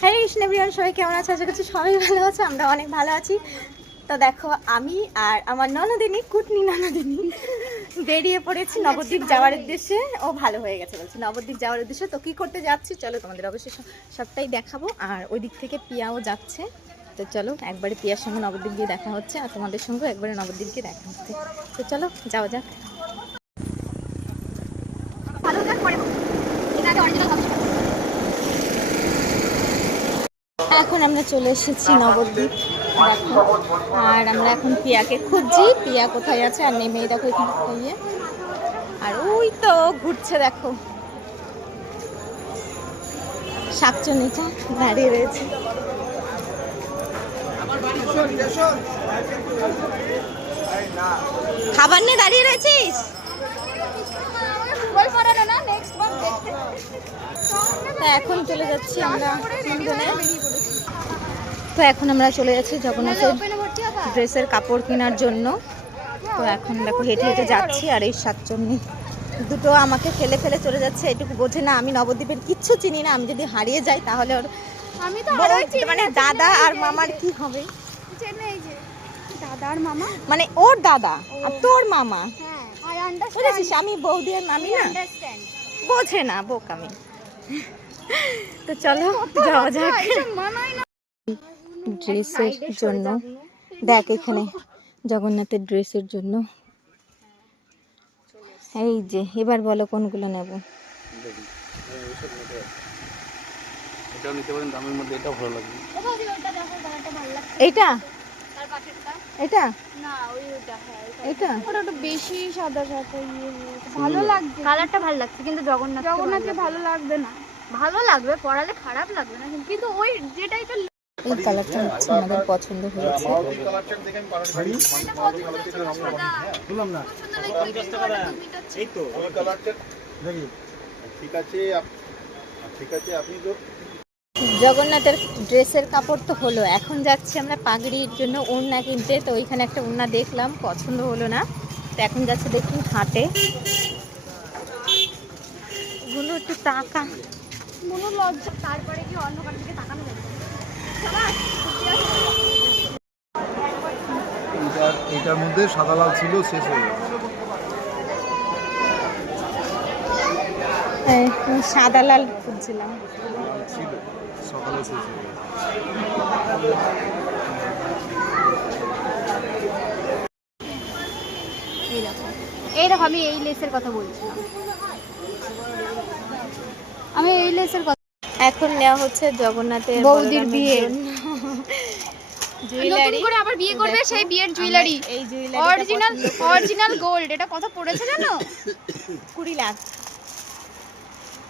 হ্যাঁ কৃষ্ণ প্রিয়ন সবাই কেমন আছে? আশা করছি সবাই ভালো আছে, আমরা অনেক ভালো আছি। তো দেখো, আমি আর আমার ননদিনী, কুটনি ননদিনী, বেরিয়ে পড়েছি নবদ্বীপ যাওয়ার উদ্দেশ্যে। ও ভালো হয়ে গেছে বলছে, নবদ্বীপ যাওয়ার উদ্দেশ্যে। তো কি করতে যাচ্ছি? চলো তোমাদের অবশ্যই সবটাই দেখাবো। আর ওই দিক থেকে পিয়াও যাচ্ছে। তো চলো, একবারে পিয়ার সঙ্গে নবদ্বীপ গিয়ে দেখা হচ্ছে, আর তোমাদের সঙ্গে একবারে নবদ্বীপ গিয়ে দেখা হচ্ছে। তো চলো, যাওয়া যাক। এখন আমরা চলে এসেছি নবদ্বীপ দেখো। আর আমরা এখন পিয়াকে খুঁজছি। পিয়া কোথায় আছে? আর নেমে দেখো এখানে। খাইয়ে আর ওই তো ঘুরছে দেখো। শাকচুনিটা দাঁড়িয়ে রয়েছে। খাবার নিয়ে দাঁড়িয়ে রয়েছিস? এখন চলে যাচ্ছি আমরা তো এখন আমরা চলে যাচ্ছি জগন্নাথের ড্রেসের কাপড় কেনার জন্য। তো এখন দেখো হেঁটে হেঁটে যাচ্ছি আর এই শাকচন্নি দুটো আমাকে ফেলে ফেলে চলে যাচ্ছে এটুকু বোঝে না। আমি নবদ্বীপের কিচ্ছু চিনি না আমি যদি হারিয়ে যাই তাহলে ওর আমি তো মানে দাদা আর মামার কি হবে? দাদার মামা? মানে ওর দাদা আর তোর মামা? হ্যাঁ বুঝেছিস আমি বৌদি আর মামি না। বোঝে না বোক আমি তো চলো যাওয়া যাক। ড্রেসের জন্য। দেখ এখানে জগন্নাথের ড্রেসের জন্য। এই যে এবার বলো কোনগুলো নেব। এটাও নিতে পারেন দামের মধ্যে এটাও ভালো লাগবে। কোথাও দিয়ে ওটা দেখো কালারটা ভালো লাগছে এইটা তার পাশেরটা? এটা? না ওই ওটা হ্যাঁ এটা? ওটা একটু বেশি সাদা সাদা ইয়ে ভালো কালারটা ভালো লাগছে কিন্তু জগন্নাথ জগন্নাথকে ভালো লাগবে। না। ভালো লাগবে পড়ালে খারাপ লাগবে না কিন্তু ওই যেটা একটু এই কালারটা হচ্ছে আমাদের পছন্দ হয়েছে। জগন্নাথের ড্রেসের কাপড় তো হলো, এখন যাচ্ছি আমরা পাগড়ির জন্য ওড়না কিনতে, তো ওইখানে একটা ওড়না দেখলাম, পছন্দ হলো না। তো এখন যাচ্ছে দেখি হাটে। একটু টাকা তারপরে কি অন্য কারোর দিকে তাকানো যাবে? এইটার এইটার মধ্যে সাদা লাল ছিল শেষ হয়ে গেছে। আমি সাদা লাল খুঁজছিলাম। ছিল সকালে শেষ হয়ে এই দেখো আমি এই লেসের কথা বলছিলাম। আমি এই লেসের কথা এখন নেওয়া হচ্ছে জগন্নাথের বৌদির বিয়ে। নতুন করে আবার বিয়ে করবে সেই বিয়ের জুয়েলারি এই জুয়েলারি অরিজিনাল অরিজিনাল গোল্ড এটা কত পড়েছে জানো? কুড়ি লাখ।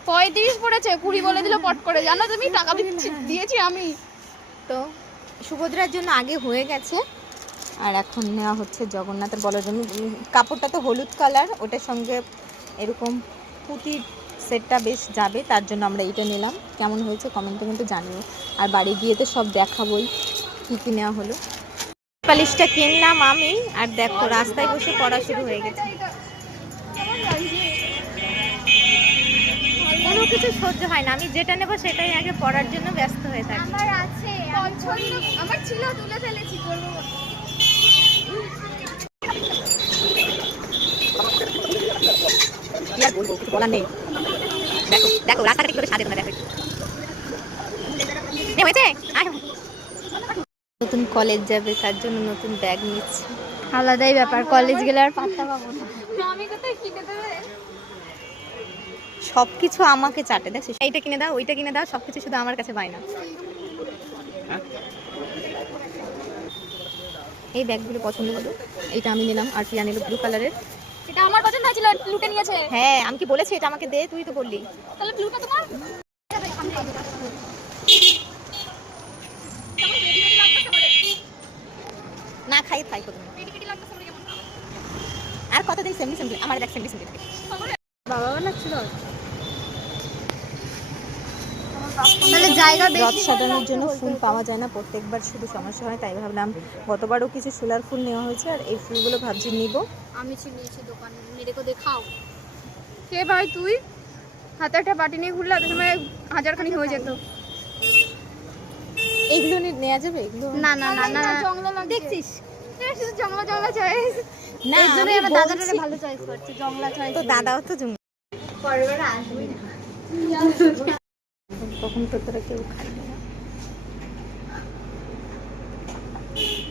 পঁয়ত্রিশ পড়েছে কুড়ি বলে দিল পট করে। জানো তুমি? টাকা দিয়েছি আমি। তো সুভদ্রার জন্য আগে হয়ে গেছে আর এখন নেওয়া হচ্ছে জগন্নাথের বলার জন্য কাপড়টা তো হলুদ কালার ওটার সঙ্গে এরকম পুঁতির সেটটা বেশ যাবে তার জন্য আমরা এইটা নিলাম। কেমন হয়েছে কমেন্টে কিন্তু জানিও। আর বাড়ি গিয়ে তো সব দেখাবই কী কী নেওয়া হলো। পালিশটা কিনলাম আমি আর দেখো রাস্তায় বসে পড়া শুরু হয়ে গেছে। কোনো কিছু সহ্য হয় না আমি যেটা নেব সেটাই আগে পড়ার জন্য ব্যস্ত হয়ে থাকি। আমার আছে আমার ছিল তুলে ফেলেছি করব বলব কিছু বলার নেই। দেখো দেখো রাস্তাটা কীভাবে সাজে তোমরা দেখো নে, হয়েছে? নতুন কলেজ যাবে তার জন্য নতুন ব্যাগ নিচ্ছে। আলাদাই ব্যাপার কলেজ গেলে আর পাত্তা পাবো না। আমি কোথায় কিনে দেবে সব কিছু আমাকে চাটে দেখছ এইটা কিনে দাও ওইটা কিনে দাও সব কিছু শুধু আমার কাছে পায় না এই ব্যাগগুলো পছন্দ হলো এইটা আমি নিলাম আর প্রিয়া নিল ব্লু কালারের এটা আমার পছন্দ হয়েছিল নিয়েছে। হ্যাঁ আমি কি বলেছি? এটা আমাকে দে তুই তো বললি। তাহলে তোমার? না খাই খাই আর কতদিন সেমনি সেমনি আমার দেখ সেমনি সেমনি বাবা বাবা বানাচ্ছিল তাহলে জায়গা রথ সাজানোর জন্য ফুল পাওয়া যায় না প্রত্যেকবার শুধু সমস্যা হয় তাই ভাবলাম গতবারও কিছু সোলার ফুল নেওয়া হয়েছে আর এই ফুলগুলো ভাবছি নিব। আমি চিনিয়েছি দোকান মেরে কো দেখাও। কে ভাই তুই? হাতে একটা বাটি নিয়ে ঘুরলে এত সময় হাজারখানি হয়ে যেত। এইগুলো নেওয়া যাবে? এগুলো না না না না লাগছে দেখছিস? শুধু জংলা জংলা চয়েস না এর জন্য আমি আমার দাদাটারে ভালো চয়েস করছে জংলা চয়েস তো দাদাও তো পরের না। কখন তো তোরা কেউ খাই না।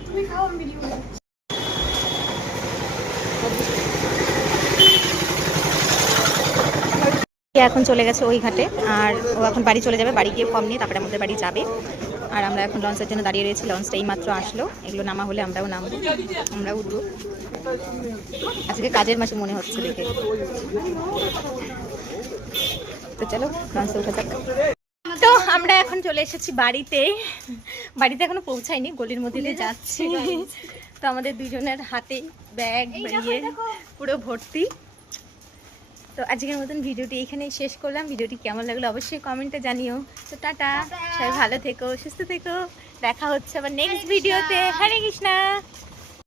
তুমি খাও আমি ভিডিও এখন চলে গেছে ওই ঘাটে আর ও এখন বাড়ি চলে যাবে বাড়ি গিয়ে ফর্ম নিয়ে তারপরে আমাদের বাড়ি যাবে। আর আমরা এখন লঞ্চের জন্য দাঁড়িয়ে রয়েছি লঞ্চটা এই মাত্র আসলো। এগুলো নামা হলে আমরাও নামবো আমরা উঠবো। আজকে কাজের মাসে মনে হচ্ছে দেখে। তো চলো লঞ্চে উঠে যাক। তো আমরা এখন চলে এসেছি বাড়িতে। বাড়িতে এখনও পৌঁছাইনি গলির মধ্যে দিয়ে যাচ্ছি। তো আমাদের দুজনের হাতে ব্যাগ বেরিয়ে পুরো ভর্তি। তো আজকের মতন ভিডিওটি এখানেই শেষ করলাম। ভিডিওটি কেমন লাগল অবশ্যই কমেন্টে জানিও। তো টাটা। সবাই ভালো থেকো সুস্থ থেকো। দেখা হচ্ছে আবার নেক্সট ভিডিওতে হরে কৃষ্ণা।